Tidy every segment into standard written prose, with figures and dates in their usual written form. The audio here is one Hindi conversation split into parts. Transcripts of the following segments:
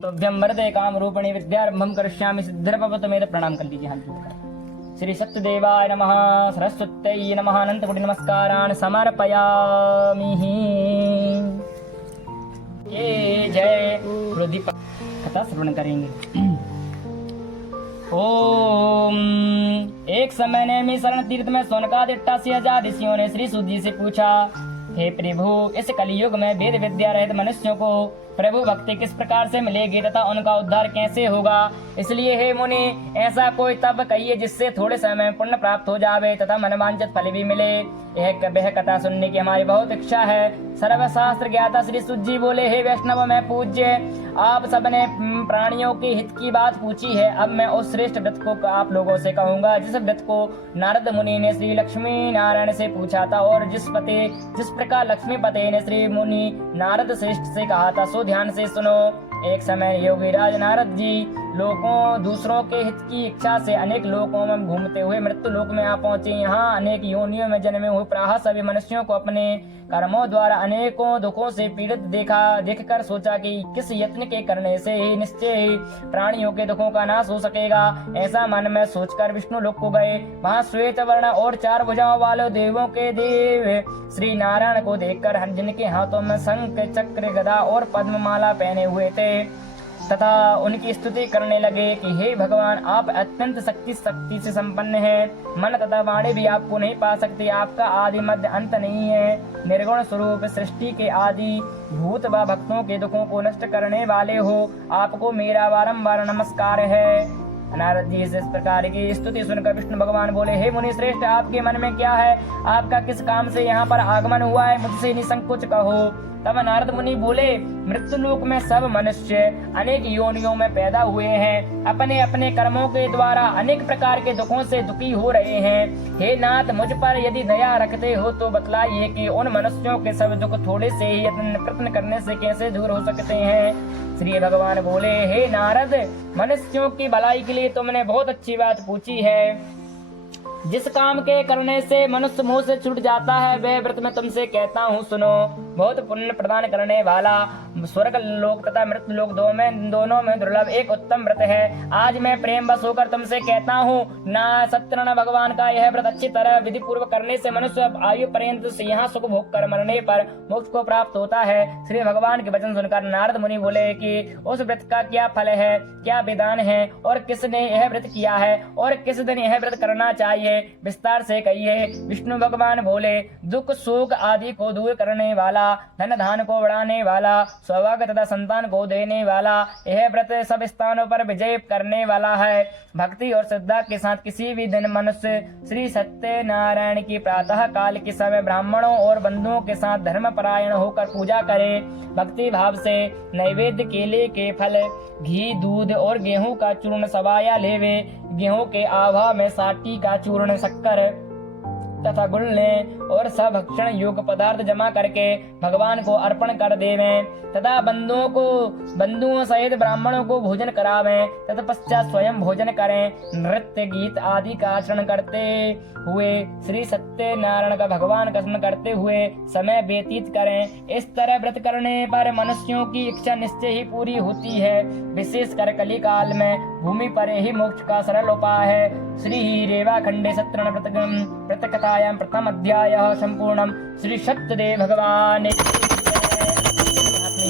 तोभ्यं वरदे काम रूपणी विद्यारंभम करिष्यामि सिद्धिर्भवतु मेरे प्रणाम कर लीजिए हाथ जोड़कर। श्री सत्यदेवाय नमः, सरस्वत्यै नमः, अनंत कोटि नमस्कारान् समर्पयामि। ये जय रुद्र कथा श्रवण करेंगे। ओम। एक समय ने शरण तीर्थ में सोनकादि 88,000 ऋषियों ने श्री सूत जी से पूछा, हे प्रभु, इस कलयुग में वेद विद्या रहित मनुष्यों को प्रभु भक्ति किस प्रकार से मिलेगी तथा उनका उद्धार कैसे होगा? इसलिए हे मुनि, ऐसा कोई तप कहिए जिससे थोड़े समय में पुण्य प्राप्त हो जावे तथा मनवांछित फल भी मिले। यह कथा सुनने की हमारी बहुत इच्छा है। सर्वशास्त्र ज्ञाता श्री सूत जी बोले, हे वैष्णव मैं पूज्य, आप सबने प्राणियों के हित की बात पूछी है। अब मैं उस श्रेष्ठ व्रत को आप लोगों से कहूंगा जिस व्रत को नारद मुनि ने श्री लक्ष्मी नारायण से पूछा था और जिस प्रकार लक्ष्मी पते ने श्री मुनि नारद श्रेष्ठ से कहा था, सो ध्यान से सुनो। एक समय योगीराज नारद जी दूसरों के हित की इच्छा से अनेक लोकों में घूमते हुए मृत्यु लोक में आ पहुंचे। यहाँ अनेक योनियों में जन्मे हुए प्राह सभी मनुष्यों को अपने कर्मों द्वारा अनेकों दुखों से पीड़ित देखकर सोचा कि किस यत्न के करने से ही निश्चय ही प्राणियों के दुखों का नाश हो सकेगा। ऐसा मन में सोचकर विष्णु लोक को गए। वहाँ श्वेत वर्ण और 4 भुजाओं वाले देवों के देव श्री नारायण को देखकर जिनके हाथों में शंख चक्र गदा और पद्ममाला पहने हुए थे तथा उनकी स्तुति करने लगे कि हे भगवान, आप अत्यंत शक्ति से संपन्न हैं। मन तथा वाणी भी आपको नहीं पा सकते। आपका आदि मध्य अंत नहीं है। निर्गुण स्वरूप सृष्टि के आदि भूत व भक्तों के दुखों को नष्ट करने वाले हो। आपको मेरा बारंबार नमस्कार है। नारद जी से इस प्रकार की स्तुति सुनकर विष्णु भगवान बोले, हे मुनि श्रेष्ठ, आपके मन में क्या है? आपका किस काम से यहाँ पर आगमन हुआ है? मुझसे निसंकोच कहो। तब नारद मुनि बोले, मृत्यु लोक में सब मनुष्य अनेक योनियों में पैदा हुए हैं। अपने अपने कर्मों के द्वारा अनेक प्रकार के दुखों से दुखी हो रहे हैं। हे नाथ, मुझ पर यदि दया रखते हो तो बतलाइए कि उन मनुष्यों के सब दुख थोड़े से ही प्रयत्न करने से कैसे दूर हो सकते हैं। श्री भगवान बोले, हे नारद, मनुष्यों की भलाई के लिए तुमने बहुत अच्छी बात पूछी है। जिस काम के करने से मनुष्य मोह से छूट जाता है वह व्रत मैं तुमसे कहता हूँ, सुनो। बहुत पुण्य प्रदान करने वाला स्वर्ग लोक तथा मृत्यु लोक दोनों में दुर्लभ एक उत्तम व्रत है। आज मैं प्रेम बस होकर तुमसे कहता हूँ। सत्यनारायण भगवान का यह व्रत अच्छी तरह विधि पूर्वक करने से मनुष्य आयु पर्यंत यहाँ सुख भोग कर मरने पर मोक्ष को प्राप्त होता है। श्री भगवान के वचन सुनकर नारद मुनि बोले कि उस व्रत का क्या फल है, क्या विधान है और किसने यह व्रत किया है और किस दिन यह व्रत करना चाहिए, विस्तार से कहिए। विष्णु भगवान बोले, दुख शोक आदि को दूर करने वाला, धन धान को बढ़ाने वाला, सौभाग्य तथा संतान को देने वाला यह व्रत सब स्थानों पर विजय करने वाला है। भक्ति और श्रद्धा के साथ किसी भी दिन मनुष्य श्री सत्यनारायण की प्रातः काल के समय ब्राह्मणों और बंधुओं के साथ धर्म परायण होकर पूजा करे। भक्ति भाव से नैवेद्य केले के फल, घी, दूध और गेहूं का चूर्ण सवाया लेवे। गेहूं के आभा में साटी का चूर्ण, शक्कर तथा गुड़ लें और सब भक्षण योग्य पदार्थ जमा करके भगवान को अर्पण कर देवें तथा बंधुओं सहित ब्राह्मणों को भोजन करावें। तत्पश्चात स्वयं भोजन करें। नृत्य गीत आदि का आचरण करते हुए श्री सत्यनारायण का भगवान का स्मरण करते हुए समय व्यतीत करें। इस तरह व्रत करने पर मनुष्यों की इच्छा निश्चय ही पूरी होती है। विशेषकर कली काल में भूमि पर ही मोक्ष का सरल उपाय है। श्री रेवा खंडे सत्यनारायण व्रत कथायां प्रथम अध्याय संपूर्णम। श्री सत्यदेव भगवान।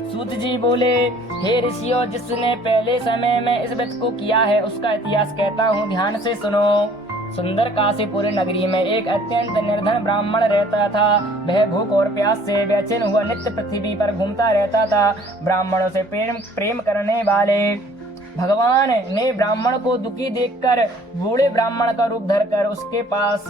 सूत जी बोले, हे ऋषियों, जिसने पहले समय में इस व्रत को किया है उसका इतिहास कहता हूँ, ध्यान से सुनो। सुंदर काशीपुरी नगरी में एक अत्यंत निर्धन ब्राह्मण रहता था। वह भूख और प्यास से बेचैन हुआ नित्य पृथ्वी पर घूमता रहता था। ब्राह्मणों से प्रेम करने वाले भगवान ने ब्राह्मण को दुखी देखकर बूढ़े ब्राह्मण का रूप धरकर उसके पास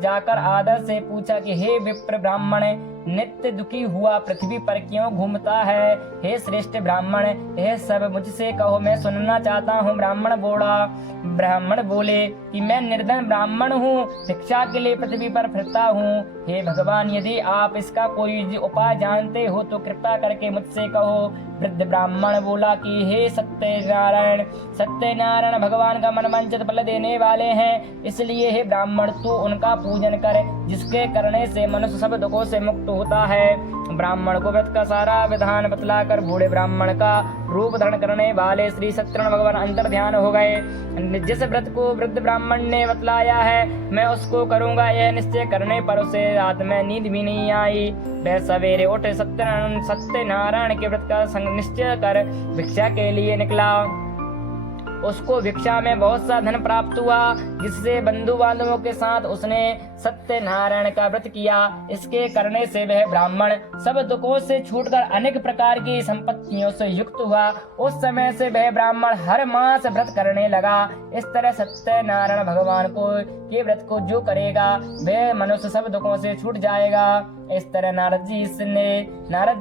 जाकर आदर से पूछा कि हे विप्र ब्राह्मण, नित्य दुखी हुआ पृथ्वी पर क्यों घूमता है? हे श्रेष्ठ ब्राह्मण, यह सब मुझसे कहो, मैं सुनना चाहता हूँ। ब्राह्मण बोले कि मैं निर्धन ब्राह्मण हूँ, भिक्षा के लिए पृथ्वी पर फिरता हूँ। हे भगवान, यदि आप इसका कोई उपाय जानते हो तो कृपा करके मुझसे कहो। वृद्ध ब्राह्मण बोला कि हे सत्यनारायण भगवान का मनवांछित फल देने वाले हैं, इसलिए हे ब्राह्मण तू उनका पूजन कर, जिसके करने से मनुष्य सब दुखों से मुक्त होता है। ब्राह्मण को व्रत का सारा विधान बतलाकर बूढ़े ब्राह्मण का रूप धारण करने वाले श्री सत्यनारायण भगवान अंतर ध्यान हो गए। जिस व्रत को वृद्ध ब्राह्मण ने बतलाया है मैं उसको करूंगा, यह निश्चय करने पर उसे रात में नींद भी नहीं आई। वह सवेरे उठे सत्यनारायण के व्रत का निश्चय कर भिक्षा के लिए निकला। उसको भिक्षा में बहुत सा धन प्राप्त हुआ, जिससे बंधु बांधवों के साथ उसने सत्यनारायण का व्रत किया। इसके करने से वह ब्राह्मण सब दुखों से छूटकर अनेक प्रकार की संपत्तियों से युक्त हुआ। उस समय से वह ब्राह्मण हर मास व्रत करने लगा। इस तरह सत्यनारायण भगवान को के व्रत को जो करेगा वह मनुष्य सब दुखों से छूट जाएगा। इस तरह नारद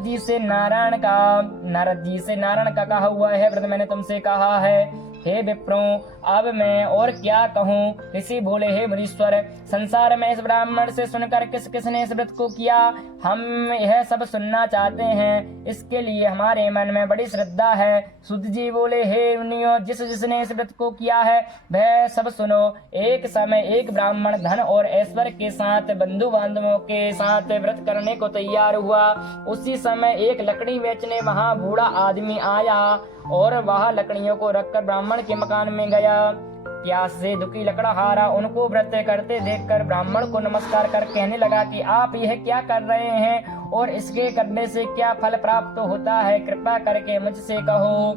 जी से नारायण का कहा हुआ है व्रत मैंने तुमसे कहा है। हे विप्रों, अब मैं और क्या कहूँ। ऋषि बोले, हे मुनीश्वर, संसार में इस ब्राह्मण से सुनकर किस किसने इस व्रत को किया, हम यह सब सुनना चाहते हैं। इसके लिए हमारे मन में बड़ी श्रद्धा है। सूत जी बोले, हे मुनियों, जिसने इस व्रत को किया है वह सब सुनो। एक समय एक ब्राह्मण धन और ऐश्वर्य के साथ बंधु बांधवों के साथ व्रत करने को तैयार हुआ। उसी समय एक लकड़ी बेचने वहाँ बूढ़ा आदमी आया और वह लकड़ियों को रखकर ब्राह्मण के मकान में गया। प्यास से दुखी लकड़हारा उनको व्रत करते देखकर ब्राह्मण को नमस्कार कर कहने लगा कि आप यह क्या कर रहे हैं और इसके करने से क्या फल प्राप्त होता है, कृपा करके मुझसे कहो।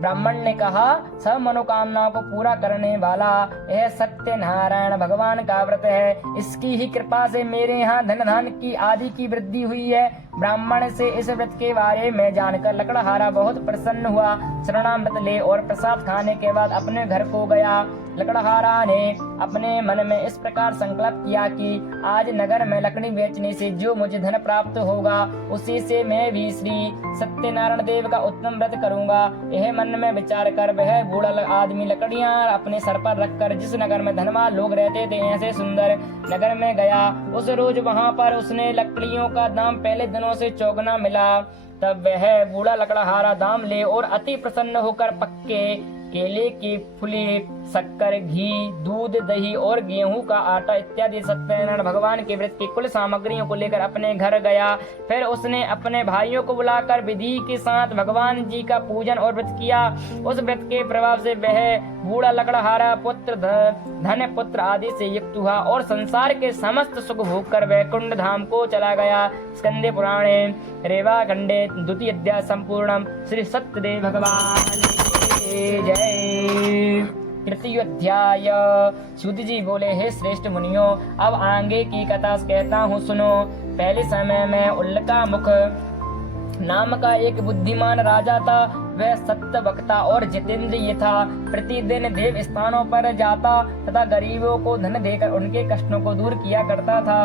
ब्राह्मण ने कहा, सब मनोकामनाओं को पूरा करने वाला यह सत्यनारायण भगवान का व्रत है। इसकी ही कृपा से मेरे यहाँ धन धान की आदि की वृद्धि हुई है। ब्राह्मण से इस व्रत के बारे में जानकर लकड़हारा बहुत प्रसन्न हुआ। शरणामृत ले और प्रसाद खाने के बाद अपने घर को गया। लकड़हारा ने अपने मन में इस प्रकार संकल्प किया कि आज नगर में लकड़ी बेचने से जो मुझे धन प्राप्त होगा उसी से मैं भी श्री सत्यनारायण देव का उत्तम व्रत करूंगा। यह मन में विचार कर वह बूढ़ा आदमी लकड़ियां अपने सर पर रखकर जिस नगर में धनवान लोग रहते थे ऐसे सुंदर नगर में गया। उस रोज वहां पर उसने लकड़ियों का दाम पहले दिनों से चौगुना मिला। तब वह बूढ़ा लकड़हारा दाम ले और अति प्रसन्न होकर पक्के केले की फुली, शक्कर, घी, दूध, दही और गेहूं का आटा इत्यादि सत्यनारायण भगवान के व्रत की कुल सामग्रियों को लेकर अपने घर गया। फिर उसने अपने भाइयों को बुलाकर विधि के साथ भगवान जी का पूजन और व्रत किया। उस व्रत के प्रभाव से वह बूढ़ा लकड़हारा पुत्र धन पुत्र आदि से युक्त हुआ और संसार के समस्त सुख भोग कर वैकुंठ धाम को चला गया। स्कंदे पुराणे रेवा खंडे द्वितीय अध्याय संपूर्णम। श्री सत्यदेव भगवान जय। तृतीय अध्याय। सूत जी बोले, हे श्रेष्ठ मुनियों, अब आगे की कथा कहता हूँ सुनो। पहले समय में उल्का मुख नाम का एक बुद्धिमान राजा था। वह सत्य वक्ता और जितेंद्रिय था। प्रतिदिन देव स्थानों पर जाता तथा गरीबों को धन देकर उनके कष्टों को दूर किया करता था।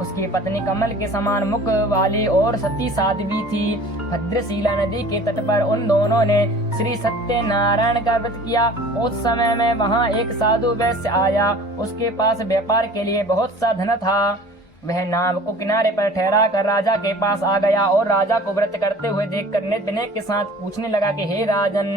उसकी पत्नी कमल के समान मुख वाली और सती साध्वी थी। भद्रशिला नदी के तट पर उन दोनों ने श्री सत्यनारायण का व्रत किया। उस समय में वहाँ एक साधु वैश्य आया। उसके पास व्यापार के लिए बहुत सा धन था। वह नाव को किनारे पर ठहरा कर राजा के पास आ गया और राजा को व्रत करते हुए देखकर विनय के साथ पूछने लगा कि हे राजन,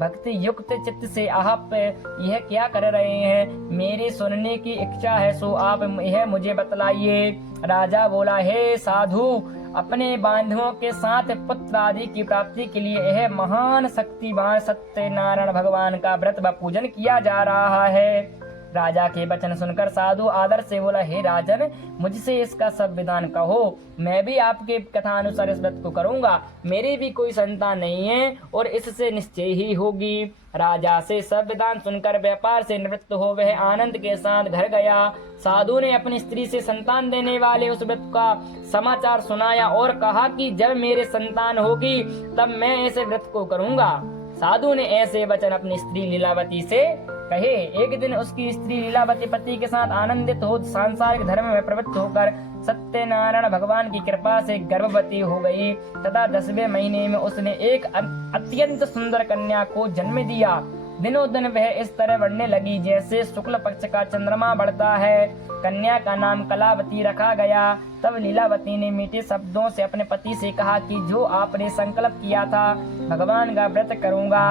भक्ति युक्त चित्त से आप यह क्या कर रहे हैं? मेरी सुनने की इच्छा है, सो आप यह मुझे बतलाइए। राजा बोला, हे साधु, अपने बांधवों के साथ पुत्र आदि की प्राप्ति के लिए यह महान शक्तिवान सत्यनारायण भगवान का व्रत व पूजन किया जा रहा है। राजा के वचन सुनकर साधु आदर से बोला, हे राजन, मुझसे इसका सब विधान कहो। मैं भी आपके कथा अनुसार इस व्रत को करूंगा। मेरी भी कोई संतान नहीं है और इससे निश्चय ही होगी। राजा से सब विधान सुनकर व्यापार से निवृत्त हो वह आनंद के साथ घर गया। साधु ने अपनी स्त्री से संतान देने वाले उस व्रत का समाचार सुनाया और कहा कि जब मेरे संतान होगी तब मैं ऐसे व्रत को करूंगा। साधु ने ऐसे वचन अपनी स्त्री लीलावती से कहे। एक दिन उसकी स्त्री लीलावती पति के साथ आनंदित हो सांसारिक धर्म में प्रवृत्त होकर सत्यनारायण भगवान की कृपा से गर्भवती हो गई तथा 10वें महीने में उसने एक अत्यंत सुंदर कन्या को जन्म दिया। दिनों दिन वह इस तरह बढ़ने लगी जैसे शुक्ल पक्ष का चंद्रमा बढ़ता है। कन्या का नाम कलावती रखा गया। तब लीलावती ने मीठे शब्दों से अपने पति से कहा कि जो आपने संकल्प किया था भगवान का व्रत करूंगा।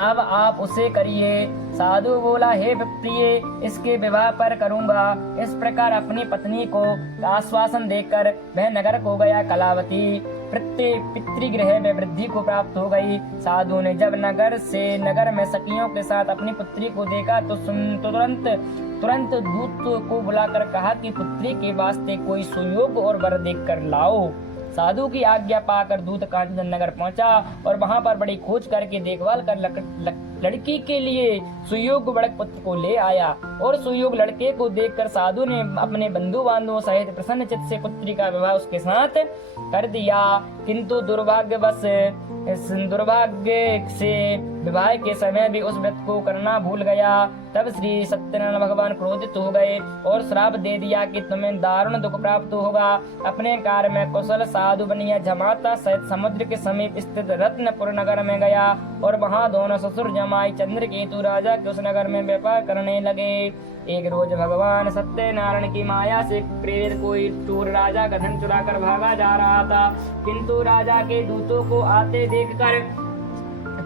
अब आप उसे करिए। साधु बोला, हे प्रिय, इसके विवाह पर करूंगा। इस प्रकार अपनी पत्नी को आश्वासन देकर वह नगर को गया। कलावती पितृगृह में वृद्धि को प्राप्त हो गई। साधु ने जब नगर में सखियों के साथ अपनी पुत्री को देखा तो तुरंत दूत को बुलाकर कहा कि पुत्री के वास्ते कोई सुयोग और वर देख कर लाओ। साधु की आज्ञा पाकर दूत कांचन नगर पहुंचा और वहां पर बड़ी खोज करके देखभाल कर लड़की के लिए सुयोग बड़क पुत्र को ले आया। और सुयोग लड़के को देखकर साधु ने अपने बंधु बांधवों सहित प्रसन्न चित्त से पुत्री का विवाह उसके साथ कर दिया। किंतु दुर्भाग्य से विवाह के समय भी उस व्रत को करना भूल गया। तब श्री सत्यनारायण भगवान क्रोधित हो गए और श्राप दे दिया कि तुम्हें दारुण दुख प्राप्त होगा। अपने कार्य में कुशल साधु बनिया जमाता सहित समुद्र के समीप स्थित रत्नपुर नगर में गया और वहां दोनों ससुर जमाई चंद्रकेतु राजा के उस नगर में व्यापार करने लगे। एक रोज भगवान सत्यनारायण की माया से प्रेरित कोई चोर राजा का धन चुरा कर भागा जा रहा था, किंतु राजा के दूतों को आते देखकर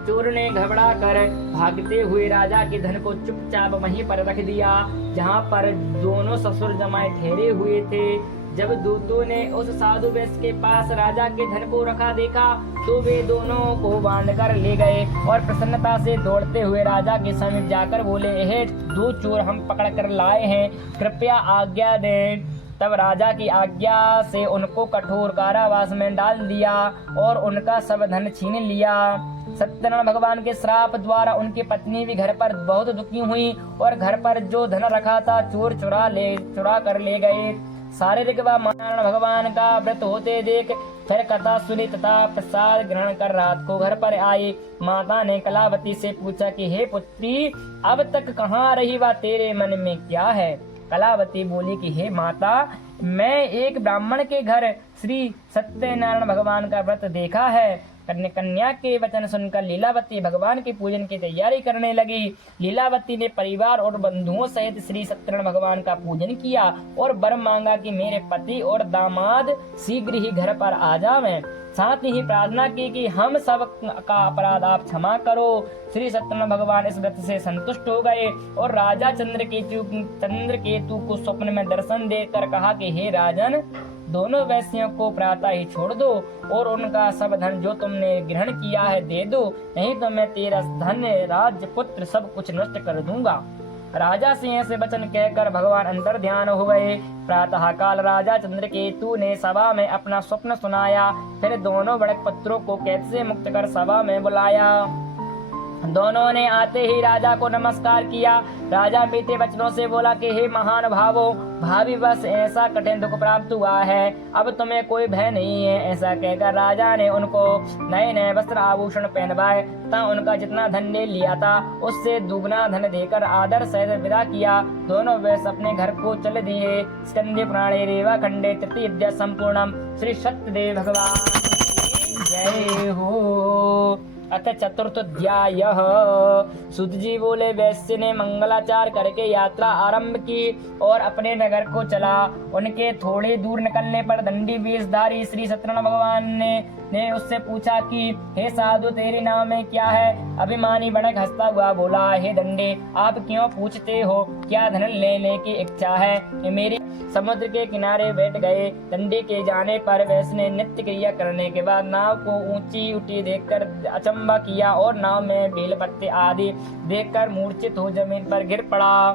चोर ने घबरा कर भागते हुए राजा के धन को चुपचाप वहीं पर रख दिया जहां पर दोनों ससुर जमाए ठहरे हुए थे। जब दूतों ने उस साधु वैश्य के पास राजा के धन को रखा देखा तो वे दोनों को बांधकर ले गए और प्रसन्नता से दौड़ते हुए राजा के समीप जाकर बोले, हे दो चोर हम पकड़ कर लाए हैं, कृपया आज्ञा दें। तब राजा की आज्ञा से उनको कठोर कारावास में डाल दिया और उनका सब धन छीन लिया। सत्यनारायण भगवान के श्राप द्वारा उनकी पत्नी भी घर पर बहुत दुखी हुई और घर पर जो धन रखा था चोर चुरा कर ले गए। शारीरिक व नारायण भगवान का व्रत होते देख फिर कथा सुनी तथा प्रसाद ग्रहण कर रात को घर पर आई। माता ने कलावती से पूछा कि हे पुत्री, अब तक कहाँ रही व तेरे मन में क्या है? कलावती बोली कि हे माता, मैं एक ब्राह्मण के घर श्री सत्यनारायण भगवान का व्रत देखा है। कन्या के वचन सुनकर लीलावती भगवान के पूजन की तैयारी करने लगी। लीलावती ने परिवार और बंधुओं सहित श्री सत्यनारायण भगवान का पूजन किया और वर मांगा कि मेरे पति और दामाद शीघ्र ही घर पर आ जावें। साथ ही प्रार्थना की कि हम सब का अपराध आप क्षमा करो। श्री सत्यनारायण भगवान इस व्रत से संतुष्ट हो गए और राजा चंद्रकेतु को स्वप्न में दर्शन देकर कहा कि हे राजन, दोनों वैश्यों को प्रातः ही छोड़ दो और उनका सब धन जो तुमने ग्रहण किया है दे दो, नहीं तो मैं तेरा धन, राज्य, पुत्र सब कुछ नष्ट कर दूंगा। राजा से ऐसे वचन कहकर भगवान अंतर ध्यान हो गए। प्रातः काल राजा चंद्रकेतु ने सभा में अपना स्वप्न सुनाया। फिर दोनों बड़क पुत्रों को कैद से मुक्त कर सभा में बुलाया। दोनों ने आते ही राजा को नमस्कार किया। राजा बीते वचनों से बोला कि हे महान भावो, भाभी बस ऐसा कठिन दुख प्राप्त हुआ है, अब तुम्हें कोई भय नहीं है। ऐसा कहकर राजा ने उनको नए नए वस्त्र आभूषण पहनवाए तथा उनका जितना धन ले लिया था उससे दुगना धन देकर आदर सहित विदा किया। दोनों वैश्य अपने घर को चले दिए। स्कंदे पुराणे रेवा खंडे तृतीय अध्याय संपूर्णम। श्री सत्यदेव भगवान की जय हो। अथ चतुर्थ अध्याय। सुत जी बोले, वैश्य ने मंगलाचार करके यात्रा आरंभ की और अपने नगर को चला। उनके थोड़े दूर निकलने पर दंडी वेशधारी श्री सत्यनारायण भगवान ने उससे पूछा कि हे साधु, तेरे नाम में क्या है? अभिमानी बनक हंसता हुआ बोला, हे दंडे, आप क्यों पूछते हो? क्या धन लेने की इच्छा है? मेरी समुद्र के किनारे बैठ गए। दंडी के जाने पर वैश्य ने नित्य क्रिया करने के बाद नाव को ऊंची उठी देखकर अचंभा किया और नाव में बेल पत्ते आदि देखकर मूर्छित हो जमीन पर गिर पड़ा।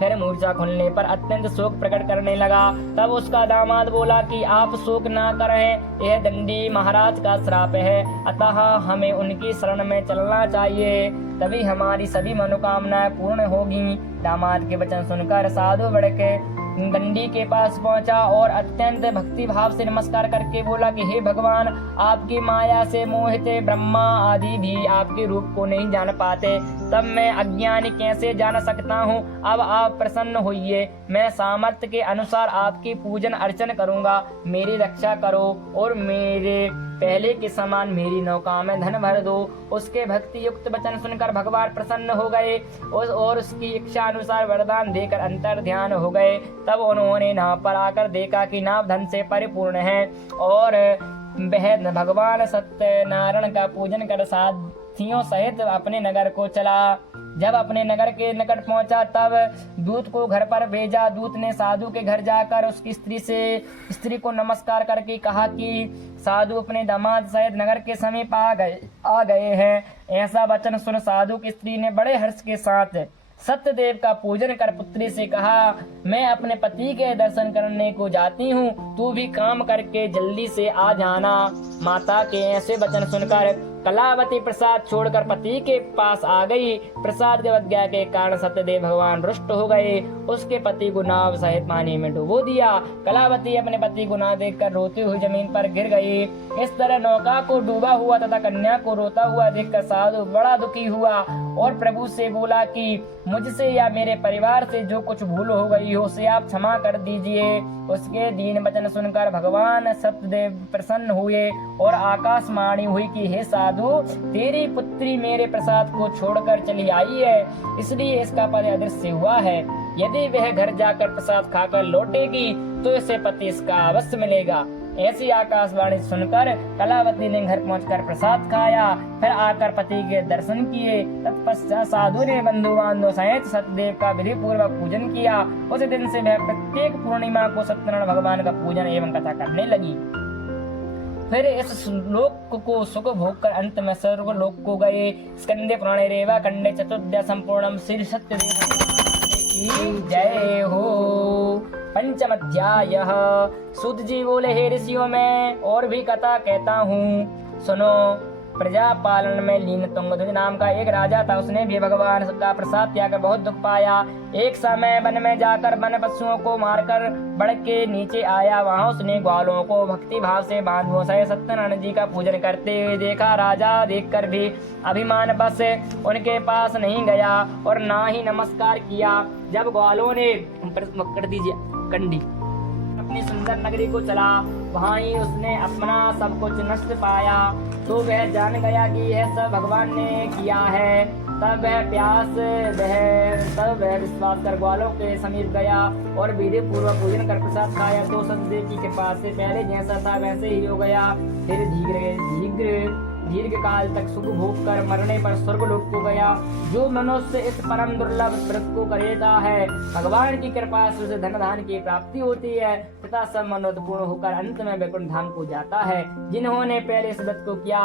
फिर मूर्छा खुलने पर अत्यंत शोक प्रकट करने लगा। तब उसका दामाद बोला कि आप शोक ना करें, यह दंडी महाराज का श्राप है, अतः हमें उनकी शरण में चलना चाहिए, तभी हमारी सभी मनोकामनाएं पूर्ण होगी। दामाद के वचन सुनकर साधु बढ़के दंडी के पास पहुंचा और अत्यंत भक्ति भाव से नमस्कार करके बोला कि हे भगवान, आपकी माया से मोहित ब्रह्मा आदि भी आपके रूप को नहीं जान पाते, तब मैं अज्ञानी कैसे जान सकता हूँ? अब आप प्रसन्न होइए, मैं सामर्थ्य के अनुसार आपकी पूजन अर्चन करूँगा। मेरी रक्षा करो और मेरे पहले के समान मेरी नौका में धन भर दो। उसके भक्ति युक्त वचन सुनकर भगवान प्रसन्न हो गए और उसकी इच्छा अनुसार वरदान देकर अंतर ध्यान हो गए। तब उन्होंने नाव पर आकर देखा कि नाव धन से परिपूर्ण है और वह भगवान सत्यनारायण का पूजन कर स्त्रियों सहित अपने नगर को चला। जब अपने नगर के निकट पहुंचा तब दूत को घर पर भेजा। दूत ने साधु के घर जाकर उसकी स्त्री को नमस्कार करके कहा कि साधु अपने दामाद सहित नगर के समीप आ गए हैं। ऐसा वचन सुन साधु की स्त्री ने बड़े हर्ष के साथ सत्यदेव का पूजन कर पुत्री से कहा, मैं अपने पति के दर्शन करने को जाती हूँ, तू भी काम करके जल्दी से आ जाना। माता के ऐसे वचन सुनकर कलावती प्रसाद छोड़कर पति के पास आ गई। प्रसाद की अवज्ञा के कारण सत्यदेव भगवान रुष्ट हो गए। उसके पति को नाव सहित पानी में डुबो दिया। कलावती अपने पति को ना देखकर रोती हुई जमीन पर गिर गई। इस तरह नौका को डूबा हुआ तथा कन्या को रोता हुआ देखकर साधु बड़ा दुखी हुआ और प्रभु से बोला कि मुझसे या मेरे परिवार से जो कुछ भूल हो गई हो उसे आप क्षमा कर दीजिए। उसके दीन वचन सुनकर भगवान सत्यदेव प्रसन्न हुए और आकाशवाणी हुई कि हे साधु, तेरी पुत्री मेरे प्रसाद को छोड़कर चली आई है, इसलिए इसका पद अदृश्य हुआ है। यदि वह घर जाकर प्रसाद खाकर लौटेगी तो इसे पति इसका अवश्य मिलेगा। ऐसी आकाशवाणी सुनकर कलावती ने घर पहुंचकर प्रसाद खाया, फिर आकर पति के दर्शन किए। तत्पश्चात साधु ने बंधु बांधव सहित सत्यदेव का विधि पूर्वक पूजन किया। उस दिन से वह प्रत्येक पूर्णिमा को सत्यनारायण भगवान का पूजन एवं कथा करने लगी। फिर इस श्लोक को सुख भोग कर अंत में स्वर्ग लोक को गए। स्कंदे पुराणे रेवा खंडे चतुर्दश संपूर्णम श्री सत्यदेव की जय हो। पंचम अध्याय। सूत जी बोले, हे ऋषियों में और भी कथा कहता हूँ, सुनो। प्रजा पालन में लीन तुंगध्वज नाम का एक राजा था। उसने भी भगवान का प्रसाद त्याग कर बहुत दुख पाया। एक समय वन में जाकर वन पशुओं को मारकर बढ़ के नीचे आया। वहां उसने ग्वालों को भक्ति भाव से बांधवों से सत्यनारायण जी का पूजन करते हुए देखा। राजा देखकर भी अभिमान बस उनके पास नहीं गया और ना ही नमस्कार किया। जब ग्वालों ने कर दीजिए कंडी अपनी सुंदर नगरी को चला, वहाँ ही उसने अपना सब कुछ नष्ट पाया। तो वह जान गया कि यह सब भगवान ने किया है। तब वह विश्वास कर ग्वालों के समीप गया और विधि पूर्वक पूजन कर प्रसाद खाया। तो सत्यदेव की कृपा से पहले जैसा था वैसे ही हो गया। फिर दीर्घ काल तक सुख भोग कर मरने पर स्वर्ग लोक को गया। जो मनुष्य इस परम दुर्लभ व्रत को करेता है, भगवान की कृपा से उसे धन धान की प्राप्ति होती है तथा सब मनोरथ पूर्ण होकर अंत में वैकुंठ धाम को जाता है। जिन्होंने पहले इस व्रत को किया,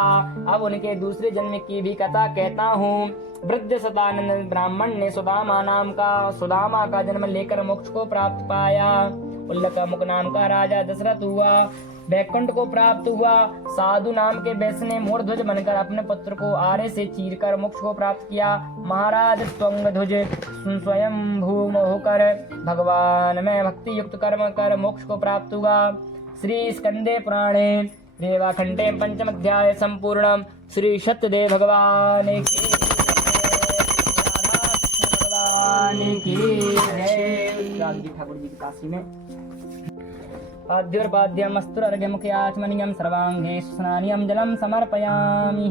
अब उनके दूसरे जन्म की भी कथा कहता हूँ। वृद्ध सदानंद ब्राह्मण ने सुदामा का जन्म लेकर मोक्ष को प्राप्त पाया। उल्लकामुख नाम का राजा दशरथ हुआ, वैकुंठ को प्राप्त हुआ। साधु नाम के वैश्य ने मूर्ध्वज बनकर अपने पुत्र को आरे से चीरकर मोक्ष को प्राप्त किया। महाराज त्वंगध्वज स्वयं भूम होकर भगवान में भक्ति युक्त कर्म कर मोक्ष को प्राप्त हुआ। श्री स्कंदे पुराणे रेवाखंडे पंचम अध्याय संपूर्णम। श्री सत्यदेव भगवान की जय। ठाकुर जी की काशी में आद्योर्पाद्यम अस्तुरर्घ्य मुख्याचमनियम सर्वांगे स्नानियम जलम समर्पयामि।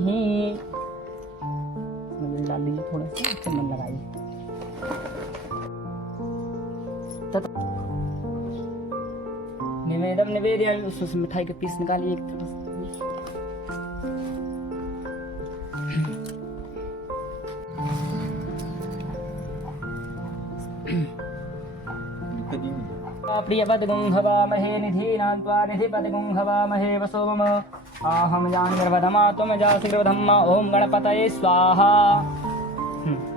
डाल लीजिए थोड़ा सा चंदन लगाइए। निवेदम निवेदन उस मिठाई के पीस निकालिए एक तरफ से। प्रियपदगुंहवामहे निधीनान्त्वा निधिपदगुंहवामहे वसो मम आहम जानगर्भधमा त्वं जासि गर्भधम्मा। ओम गणपतये स्वाहा।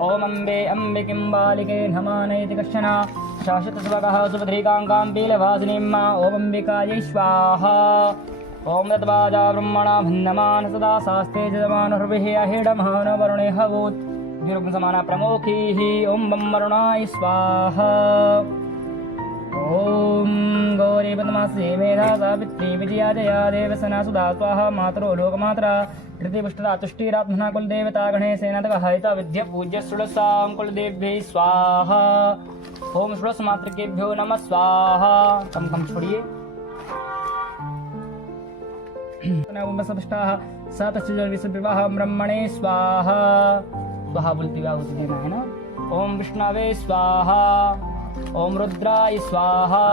ओम अम्बे अम्बिकिं बालिके नमानयति कश्चन शाश्वतस्वगः सुभद्रिकाङ्कां पीलवासिनीम्मा। ओम अम्बिकायै स्वाहा। ओम तद्वाजा ब्रह्मणा भिन्नमान सदा शास्त्रे जदमान हृभिः अहिडमहन वरुणे हवोत् दीर्घं समाना प्रमुखीः। ओम बं वरुणाय स्वाहा। ओम गौरी पद्मासे मेधा सावित्री विजया जया देवसना सुधा स्वाहा। मातरो लोकमात्रा धृतिपुष्टरा तुष्टिरात्मना कुलदेवता गणेशेन हयिता विद्या पूज्य षोडशां कुलदेव्यै स्वाहा। ओम षोडश मातृकेभ्यो नमः स्वाहा। कम छोड़िए। विवाह ब्रह्मणे स्वाहा। स्वाहा बोलते विवाह होती देना है ना। ओम विष्णवे स्वाहा। ओम रुद्राय स्वाहा।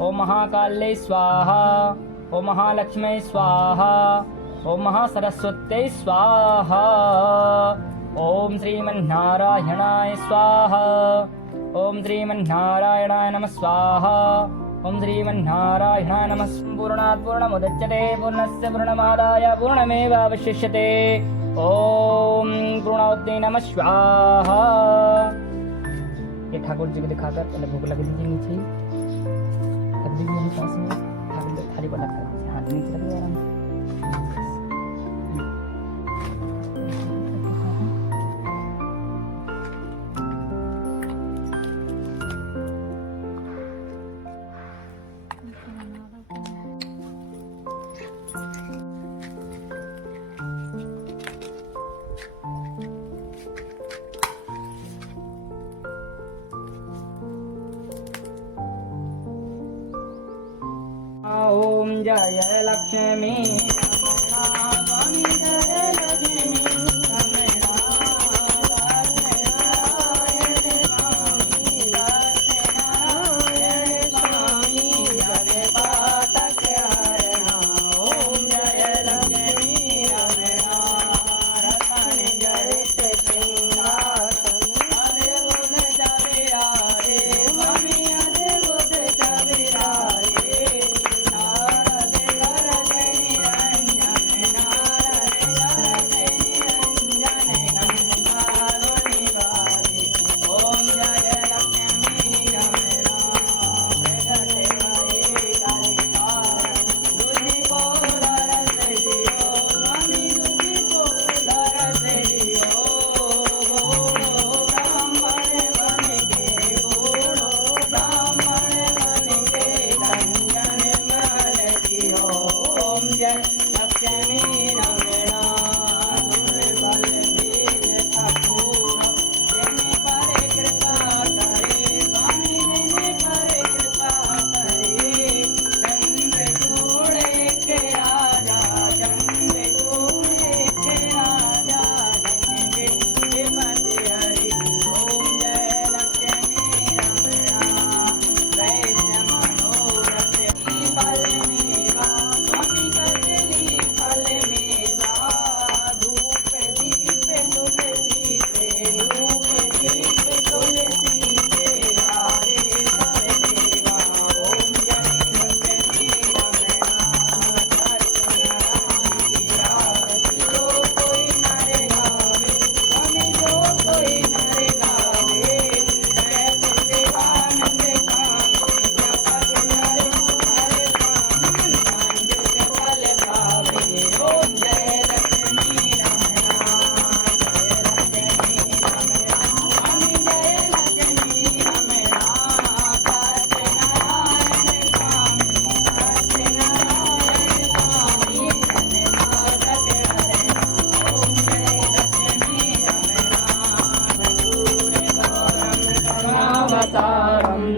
ओम महाकाल्ये स्वाहा। ओम महालक्ष्मी स्वाहा। ओम महासरस्वत्यै स्वाहा। ओम श्रीमन्नारायणाय स्वाहा। ओम श्रीमन्नारायणाय नमः स्वाहा। ओम श्रीमन्नारायणाय नमः। पूर्णात् पूर्णमुदच्यते पूर्णस्य पूर्णमादाय पूर्णमेवावशिष्यते। ओम पूर्णाहुति नमः स्वाहा। ये ठाकुर जी को दिखाकर पहले भूख लग दीजिए नीचे कर दीजिए यहीं पास में ठाकुर थाली पर रखा दीजिए। हाँ नीचे रख दीजिए आराम से। ओम जय लक्ष्मी स्वामी जय लक्ष्मी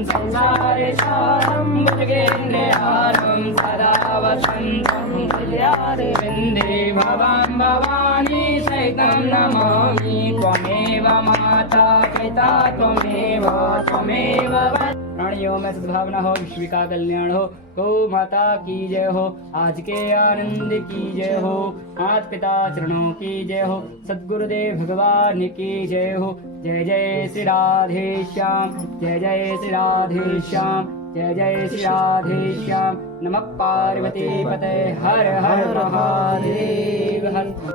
संसारेशारं भुजगेन्द्रहारं सदा वसन्तं हृदयारविन्दे भवां भवानी सहितं नमामि। त्वमेव माता पिता त्वमेव प्राणियों में सद्भावना हो, विश्व का कल्याण हो। गौ माता की जय हो, आज के आनंद की जय हो, माता पिता चरणों की जय हो, सद्गुरुदेव भगवान की जय हो। जय जय श्री राधे श्याम, जय जय श्री राधे श्याम, जय जय श्री राधे श्याम। नमः पार्वती पते हर हर महादेव हर।